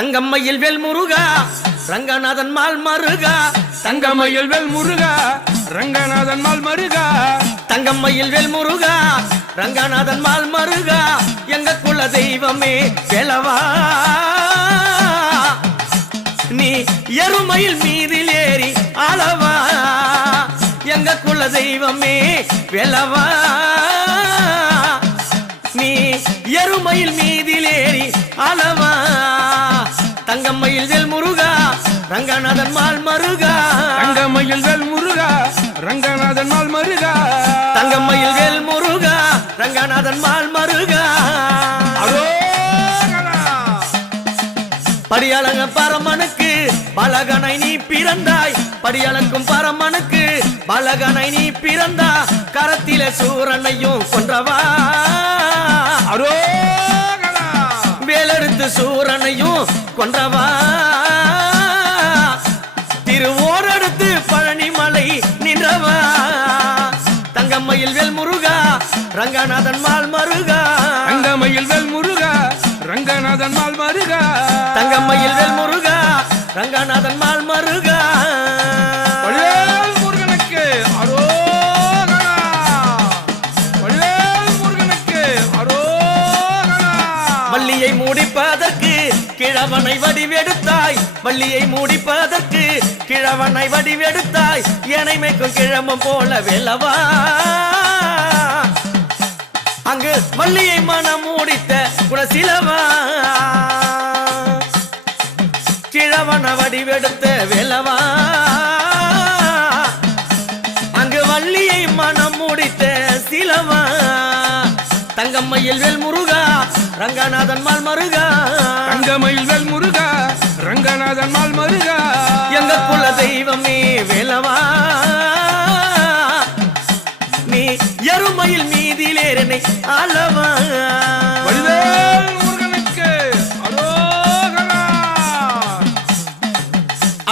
தங்கம்மையில் வேல் முருகா Ranganathan mall மருகா. தங்கம்மையில் வேல் முருகா Ranganathan mall மருகா. தங்கம்மையில் வேல் முருகா Ranganathan mall மருகா. எங்க குல தெய்வமே வேலவா, நீ எருமையில் மீதில் ஏறி ஆளவா. எங்க குல தெய்வமே வேலவா, நீ எருமையில் மீதில் ஏறி ஆளவா. தங்கம்மையில் வேல் முருகா ரங்கநாதன் மால் மருகா. தங்கம்மையில் வேல் முருகா ரங்கநாதன் மால் மருகா. தங்கம்மையில் வேல் முருகா ரங்கநாதன் மால் மருகா. படியளங்க பரமனுக்கு பலகனை நீ பிறந்தாய். படியளக்கும் பரமனுக்கு பலகனை நீ பிறந்தா. கரத்தில சூரனையும் கொன்றவா, வேலெடுத்து சூரனையும் கொன்றவா. திருவோரெடுத்து பழனிமலை நின்றவா. தங்கம்மையில் வேல் முருகா ரங்கநாதன் மால் மருகா. தங்கம்மையில் வேல் முருகா ரங்கநாதன் மால் மருகா. தங்கம்மையில் வேல் முருகா ரங்கநாதன் மால் மருகா. முருகனுக்கு அரோகரா, முருகனுக்கு அரோகரா. வள்ளியை மூடிப்பதற்கு கிழவனை வடிவெடுத்தாய். வள்ளியை மூடிப்பதற்கு கிழவனை வடிவெடுத்தாய். எனைமைக்கும் கிழமும் போல வேலவா, அங்கு வள்ளியை மனம் மூடித்த குணசிலவா. கிழவன வடிவெடுத்த வேலவா, அங்கு வள்ளியை மனம் மூடித்த சிலவா. தங்கம்மையில் வேல் முருகா ரங்கநாதன் மால் மருகா. தங்கம்மையில் வேல் முருகா ரங்கநாதன் மால் மருகா. எங்க குல தெய்வமே வேலவா, நீ எருமையில் மீதிலேறனை ஆளவா. முருகனுக்கு அரோகரா.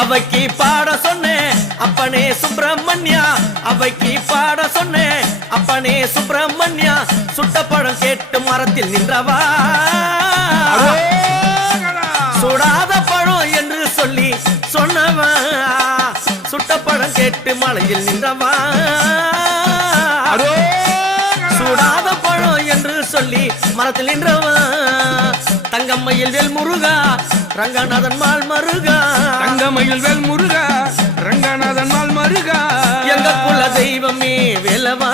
அவைக்கு பாட சொன்னேன் அப்பனே சுப்பிரமணியா. அவைக்கு பாட சொன்னேன் அப்பனே சுப்பிரமணியா. சுட்ட பழம் கேட்டு மரத்தில் நின்றவா, சுடாத பழம் என்று சொல்லி சொன்னவா. சுட்ட பழம் கேட்டு மலையில் நின்றவா, சுடாத பழம் என்று சொல்லி மரத்தில் நின்றவா. தங்கம்மையில் வேல் முருகா ரங்கநாதன் மால் மருகா. தங்கம்மையில் வேல் முருகா ரங்கநாதன் மால் மருகா. எங்க குல தெய்வமே வேலவா,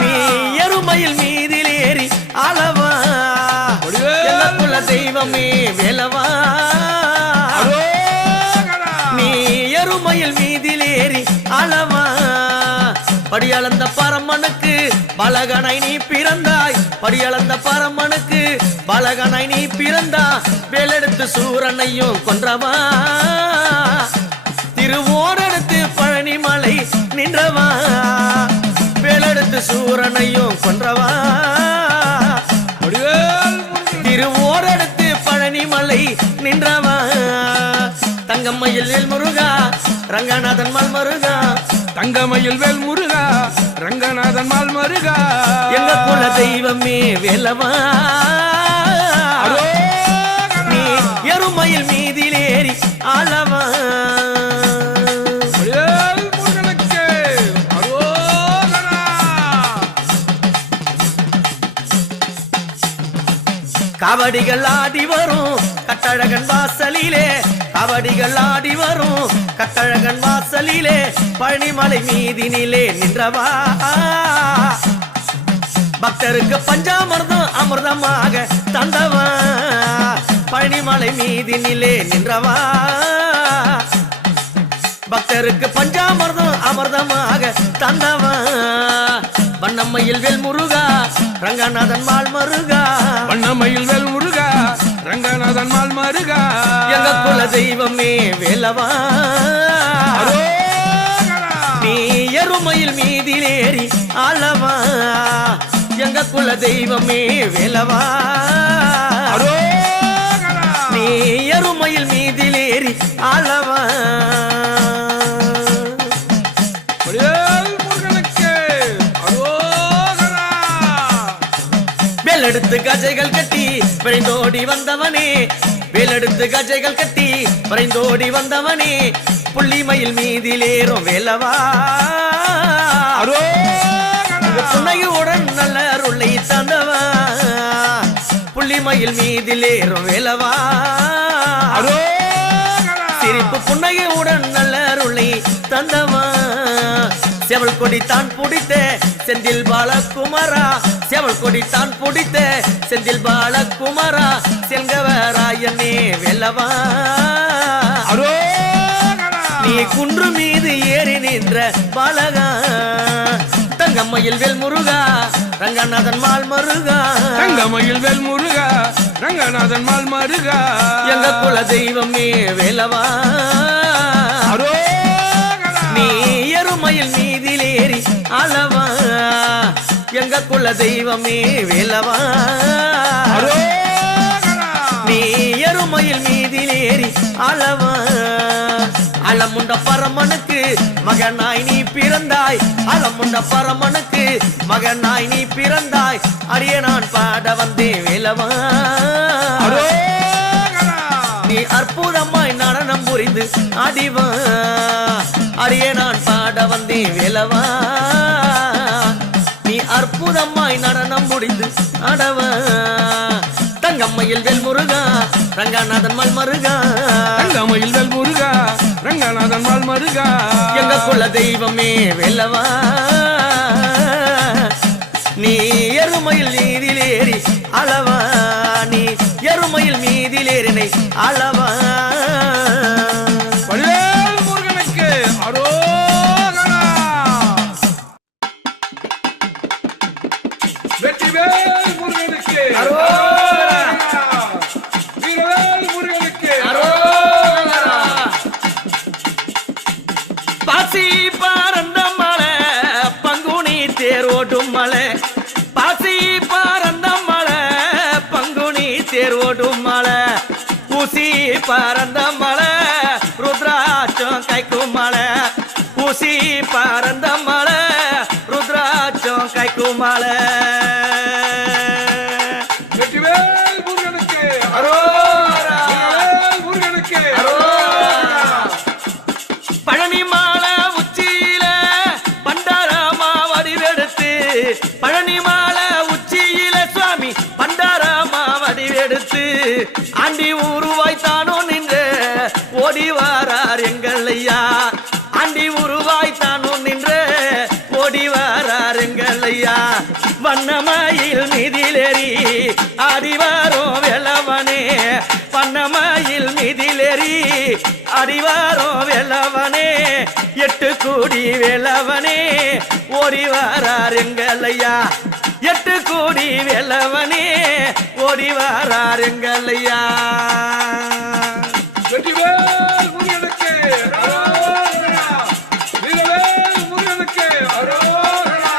நீ எருமையில் மீதில் ஏறி ஆளவா. எங்க குல தெய்வமே வேலவா, நீ எருமையில் மீதில் ஏறி ஆளவா. படியளந்த பரமனுக்கு பலகனை நீ பிறந்தாய். படியளந்த பரமனுக்கு பலகனை நீ பிறந்தா. வேலெடுத்து சூரனையும் கொன்றவா, திருவோரெடுத்து பழனிமலை நின்றவா. வேலெடுத்து சூரனையும் கொன்றவா, திருவோரெடுத்து பழனிமலை நின்றவா. தங்கம்மையில் வேல் முருகா ரங்கநாதன் மால் மருகா. தங்கம்மையில் வேல் முருகா ரங்கநாதன் மால் மருகா. எங்க குல தெய்வமே வேலவா, நீ எருமையில் மீதில் ஏறி ஆளவா. முருகனுக்கு அரோகரா. காவடிகள் ஆடி வரும் கட்டழகன் வாசலிலே. காவடிகள் ஆடி வரும் கட்டழகன் வாசலிலே. பழனிமலை மீதினிலே நின்றவா, பக்தருக்கு பஞ்சாமிர்தம் அமிர்தமாக தந்தவா. பழனிமலை மீதினிலே நின்றவா, பக்தருக்கு பஞ்சாமிர்தம் அமிர்தமாக தந்தவா. வண்ணம்மையில் வேல் முருகா ரங்கநாதன் மால் மருகா. வண்ணம்மையில் வேல் முருகா ரங்கநாதன் மால் மருகா. எங்க குல தெய்வமே வேலவா, நீ எருமையில் மீதில் ஏறி ஆளவா. எங்க குல தெய்வமே வேலவா, நீ எருமையில் மீதில் ஏறி ஆளவா. வேலெடுத்து கஜைகள் கட்டி விரைந்தோடி வந்தவனே வேலெடுத்து கஜைகள் கட்டி விரைந்தோடி வந்தவனே புள்ளிமயில் மீதிலேறும் வேலவா புன்னையுடன் நல்ல அருளை தந்தவா புள்ளிமயில் மீதிலேறும் வேலவா சிரிப்பு புன்னையுடன் நல்ல அருளை தந்தவா செவல் கொடி தான் பிடித்த செந்தில் பாலகுமாரா செவல் கொடி தான் பிடித்த செந்தில் பாலகுமாரா செல்கவராயனே வெல்லவா நீ குன்று மீது ஏறி நின்ற பாலகா தங்கம்மையில் வேல் முருகா ரங்கநாதன் மால் மருகா தங்கமயில் வேல் முருகா ரங்கநாதன் மால் மருகா எங்க குல தெய்வமே வேலவா நீ எருமையில் மீதிலேறி அளவா எங்க குல தெய்வமே வேலவா நீ எருமையில் மீதிலேறி அளவா அளமுண்ட பரமனுக்கு மகனாய் நீ பிறந்தாய் அளமுண்ட பரமனுக்கு மகனாய் நீ பிறந்தாய் அரிய நான் பாட வந்தே வேலவா நீ அற்புதமாய் நடனம் புரிந்து அடிவா அரிய நான் பாட வந்தே வேலவா நீ அற்புதமாய் நடனம் முடிந்து அடவா தங்கம்மையில் வேல் முருகா ரங்கநாதன் மால் மருகா தங்கமயில் வேல் முருகா ரங்கநாதன் மால் மருகா எங்க குல தெய்வமே வெல்லவா நீ எருமையில் மீதிலேறி அளவா நீ எருமையில் மீதிலேறினை அளவா வடிவேல் முருகனுக்கு அரோகரா வெற்றிவேல் முருகனுக்கு அரோகரா வீரவேல் முருகனுக்கு அரோகரா பாசி பறந்த மலை பங்குனி தேரோடும் மலை பாசி பறந்த மலை பங்குனி தேரோடும் மலை ஊசி பறந்த மலை ருத்ராட்சம் கைக்கும் மலை ஊசி பறந்த மலை ருத்ராட்சம் கைக்கும் மலை வெற்றிவேல் முருகனுக்கு அரோகரா வீரவேல் முருகனுக்கு அரோகரா பழனி மாலை உச்சியில பண்டாரமா வடிவெடுத்து பழனி மாலை உச்சியில சுவாமி பண்டாரமா வடிவெடுத்து ஆண்டி உருவாய் தானோ நின்று ஓடி வாரார் எங்கள் ஐயா ஆண்டி உருவாய் தானோ நின்று ஓடி வாரார் எங்கள் ஐயா வண்ணமயில் மீதிலேறி ஆடிவாரோ வெள்ளவனே வண்ணமயில் மீதிலேறி ஆடிவாரோ வெள்ளவனே எட்டு கூடி வெள்ளவனே ஓடி வாரார் எங்கள் ஐயா எட்டு கூடி வெள்ளவனே ஓடி வாரார் எங்கள் ஐயா வெற்றிவேல் முருகனுக்கு அரோகரா வீரவேல் முருகனுக்கு அரோகரா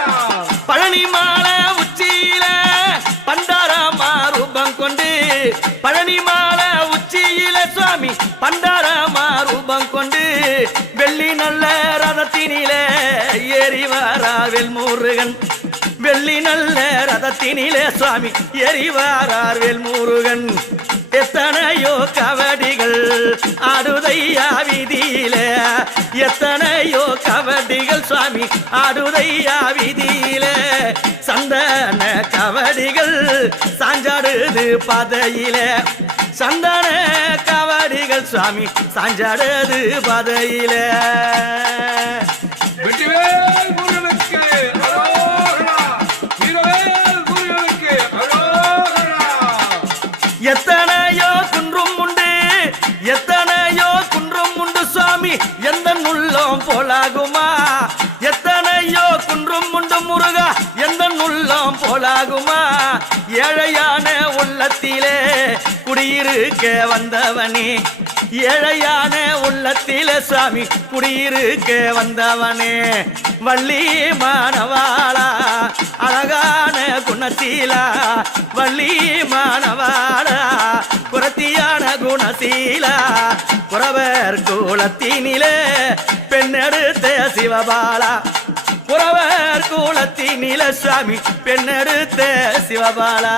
பழனி மாலை உச்சியில பண்டாரமா ரூபம் கொண்டு பழனி மாலை உச்சியில சுவாமி பண்டாரமா ரூபம் கொண்டு வெள்ளி நல்ல ரதத்தினில ஏறி வாரார் முருகன் வெள்ளி நல்ல ரதத்தினிலே சுவாமி ஏறி வாரார் முருகன் எத்தனையோ கவடிகள் ஆடுதையா வீதியில எத்தனையோ கவடிகள் சுவாமி ஆடுதையா வீதியில சந்தன கவடிகள் சாஞ்சாடுது பாதையில சந்தன கவடிகள் சுவாமி சாஞ்சாடுது பாதையில வெற்றிவேல் முருகனுக்கு அரோகரா வீரவேல் முருகனுக்கு அரோகரா எத்தனையோ குன்றும் உண்டு எத்தனையோ குன்றும் உண்டு சுவாமி எந்த உள்ளம் போலாகுமா எத்தனையோ குன்றும் உண்டு முருகா எந்த உள்ளம் போலாகுமா ஏழையான உள்ளத்திலே குடியிருக்க வந்தவனே ஏழையான உள்ளத்திலே சுவாமி குடியிருக்க வந்தவனே வள்ளி மானவாளா அழகான குணசீலா வள்ளி மானவாளா குரத்தியான குணசீலா குறவர் குலத்தினிலே பெண்ணெடுத்த சிவபாலா குறவர் குலத்தினிலே சுவாமி பெண்ணெடுத்த சிவபாலா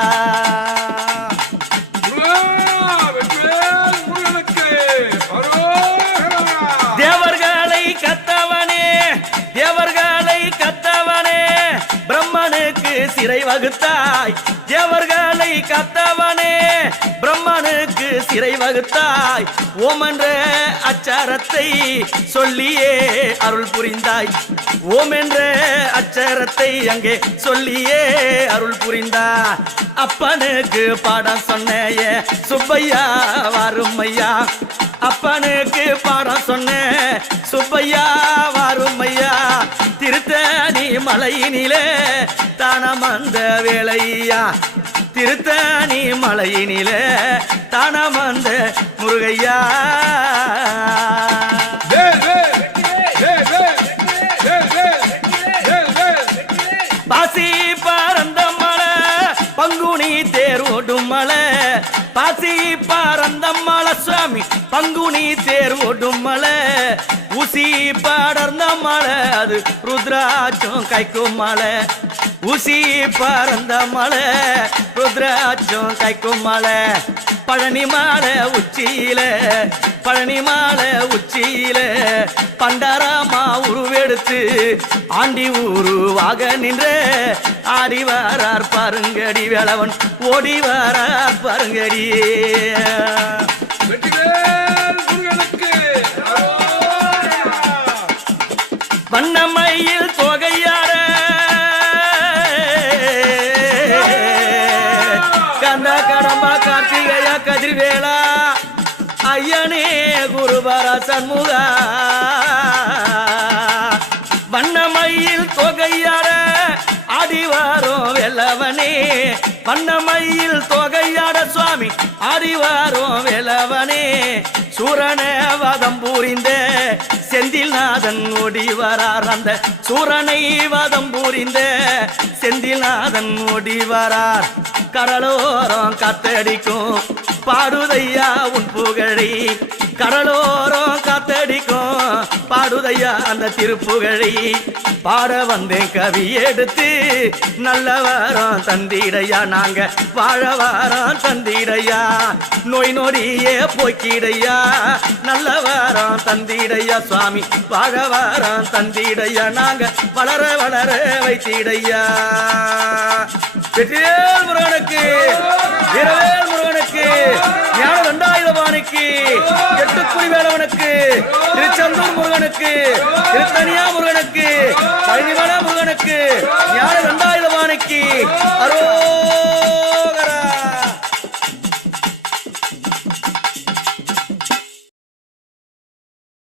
சிறை வகுத்தாய் தேவர்களை காத்தவனே பிரம்மனுக்கு சிறை வகுத்தாய் ஓம் என்ற அச்சாரத்தை சொல்லியே அருள் புரிந்தாய் ஓம் என்ற அச்சரத்தை அங்கே சொல்லியே அருள் புரிந்தாய் அப்பனுக்கு பாடம் சொன்னேய சுப்பையா வாருமையா அப்பனுக்கு பாடம் சொன்ன சுப்பையா வாருமையா திருத்தணி மலையினிலே தானமந்த வேளையா திருத்தணி மலையினிலே தானமந்த முருகையா பாசி பறந்த மலை பங்குனி தேர் ஓடும் மலை பாசி பறந்த மலை சுவாமி பங்குனி தேர் ஓடும் மலை ஊசி படர்ந்த மலை அது ருத்ராட்சம் கைக்கும் மலை ஊசி பறந்த மலை ருத்ராட்சம் கைக்கும் மலை பழனி மாலை உச்சியில பழனி மாலை உச்சியில பண்டாரமா உருவெடுத்து ஆண்டி உருவாக நின்ற ஆடி வரார் பாருங்கடி வேளவன் ஓடி வரார் பாருங்கடி வண்ணமையில் தொகையார கந்தா கடம்பா கார்த்திகையா கதிர்வேளா ஐயனே குருபர சண்முகா வண்ணமையில் தொகையார ஆடிவாரோம் வெல்லவனே வண்ணமையில் தொகையாட சுவாமி ஆடிவாரோம் வெல்லவனே சூரன வதம் பூரிந்த செந்தில்நாதன் ஓடி வரார் அந்த சூரனை வதம் பூரிந்த செந்தில்நாதன் ஓடி வரார் கடலோரம் காத்தடிக்கும் பாடுதையா உன் புகழை கடலோரம் காத்தடிக்கும் பாடுதையா அந்த திருப்புகழை பாட வந்தேன் கவி எடுத்து நல்ல வாரம் தந்திடையா நாங்க வாழ வாரம் தந்திடையா நோய் நொடியே போக்கிடையா நல்ல வாரம் தந்திடையா சுவாமி வாழ வாரம் தந்திடையா நாங்க வளர வளர வைத்திடையா வெற்றிவேல் முருகனுக்கு வீரவேல் முருகனுக்கு ஞான தண்டாயுதபாணிக்கு எட்டுக்குடி வேலவனுக்கு திருச்செந்தூர் முருகனுக்கு திருத்தணியா முருகனுக்கு பழனிமலை முருகனுக்கு ஞான தண்டாயுதபாணிக்கு அரோகரா